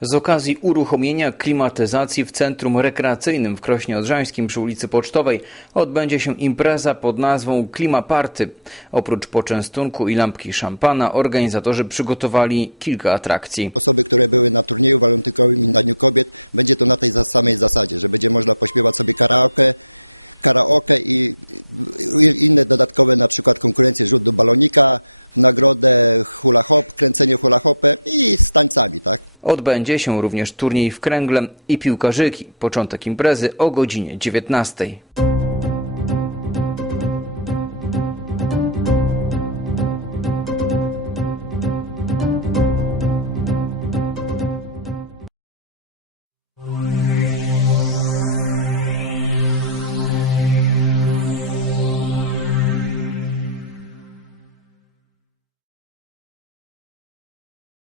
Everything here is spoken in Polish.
Z okazji uruchomienia klimatyzacji w Centrum Rekreacyjnym w Krośnie Odrzańskim przy ulicy Pocztowej odbędzie się impreza pod nazwą Klimaparty. Oprócz poczęstunku i lampki szampana organizatorzy przygotowali kilka atrakcji. Odbędzie się również turniej w kręgle i piłkarzyki. Początek imprezy o godzinie 19.